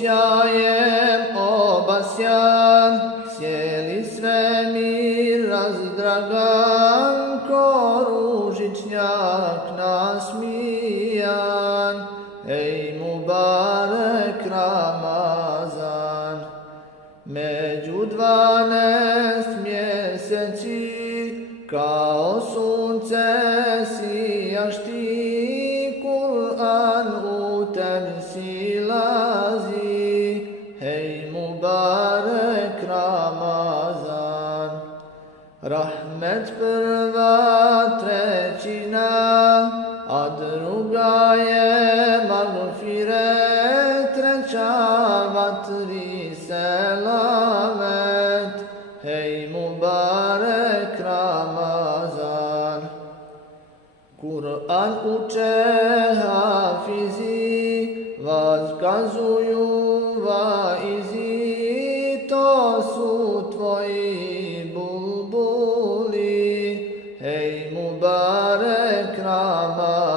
sjajem obasjan, cijeli svemir razdragan, ko ružičnjak nasmijan. Ej Mubarek Ramazan, među 12 mjeseci, kao sunce sijaš ti, Kur'an u tebi silazi. Hej Mubarek Ramazan, rahmet prva trećina, a druga je magfiret, treća vatri selamet. Hej Mubarek Ramazan, Kur'an uče hafizi, vazkazuju vaizi, to su tvoji bulbuli. Hej Mubarek Ramazan,